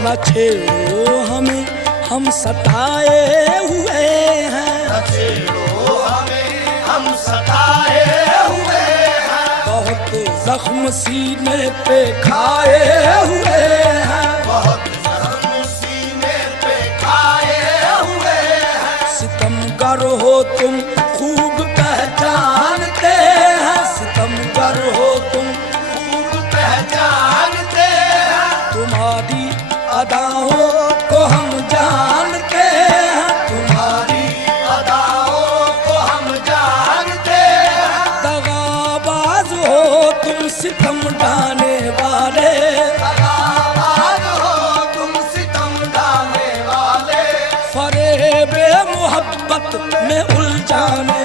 न छेड़ो हमें हम सताए हुए हैं, न छेड़ो हमें हम सताए हुए हैं। बहुत जख्म सीने पे खाए हुए हैं, बहुत जख्म सीने पे खाए हुए हैं। सितमगर हो तुम खूब पहचानते हैं, सितमगर हो तुम खूब पहचानते हैं। तुम्हारी अदाओं को हम जानते हैं, तुम्हारी अदाओं को हम जानते हैं। दगाबाज हो तुम सितम ढाने वाले, दगाबाज हो तुम सितम ढाने वाले। फरेबे मोहब्बत में उलझाने